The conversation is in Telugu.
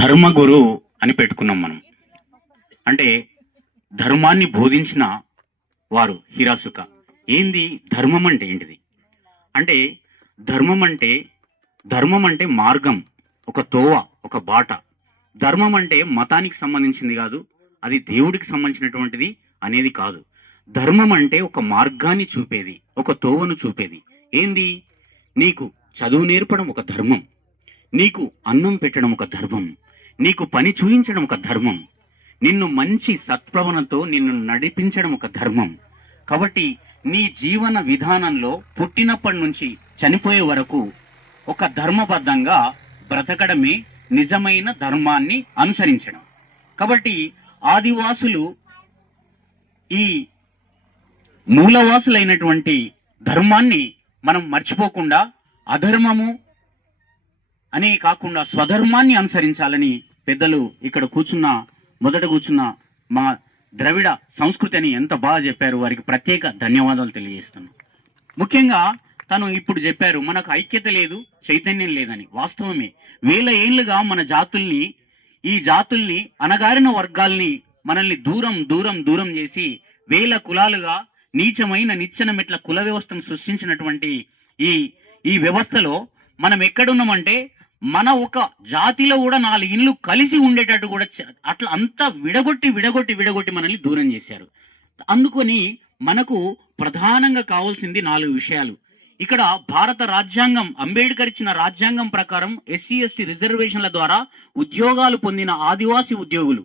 ధర్మగురు అని పెట్టుకున్నాం మనం. అంటే ధర్మాన్ని బోధించిన వారు హిరాసుక. ఏంది ధర్మం అంటే ఏంటిది? అంటే ధర్మం అంటే ధర్మం అంటే మార్గం, ఒక తోవ, ఒక బాట. ధర్మం అంటే మతానికి సంబంధించింది కాదు, అది దేవుడికి సంబంధించినటువంటిది అనేది కాదు. ధర్మం అంటే ఒక మార్గాన్ని చూపేది, ఒక తోవను చూపేది. ఏంది? నీకు చదువు నేర్పడం ఒక ధర్మం, నీకు అన్నం పెట్టడం ఒక ధర్మం, నీకు పని చూయించడం ఒక ధర్మం, నిన్ను మంచి సత్ప్రవణతో నిన్ను నడిపించడం ఒక ధర్మం. కాబట్టి నీ జీవన విధానంలో పుట్టినప్పటి నుంచి చనిపోయే వరకు ఒక ధర్మబద్ధంగా బ్రతకడమే నిజమైన ధర్మాన్ని అనుసరించడం. కాబట్టి ఆదివాసులు ఈ మూలవాసులైనటువంటి ధర్మాన్ని మనం మర్చిపోకుండా అధర్మము అనే కాకుండా స్వధర్మాన్ని అనుసరించాలని పెద్దలు ఇక్కడ మొదట కూర్చున్న మా ద్రవిడ సంస్కృతి అని ఎంత బాగా చెప్పారు. వారికి ప్రత్యేక ధన్యవాదాలు తెలియజేస్తున్నాను. ముఖ్యంగా తను ఇప్పుడు చెప్పారు మనకు ఐక్యత లేదు, చైతన్యం లేదని. వాస్తవమే. వేల ఏళ్లుగా మన ఈ జాతుల్ని అణగారిన వర్గాల్ని మనల్ని దూరం దూరం దూరం చేసి వేల కులాలుగా నీచమైన నిచ్చెన మెట్ల కుల వ్యవస్థను సృష్టించినటువంటి ఈ ఈ వ్యవస్థలో మనం ఎక్కడున్నామంటే మన ఒక జాతిలో కూడా 4 ఇండ్లు కలిసి ఉండేటట్టు కూడా అట్లా అంతా విడగొట్టి మనల్ని దూరం చేశారు. అందుకని మనకు ప్రధానంగా కావాల్సింది 4 విషయాలు. ఇక్కడ భారత రాజ్యాంగం, అంబేద్కర్ ఇచ్చిన రాజ్యాంగం ప్రకారం ఎస్సీ ఎస్టీ రిజర్వేషన్ల ద్వారా ఉద్యోగాలు పొందిన ఆదివాసీ ఉద్యోగులు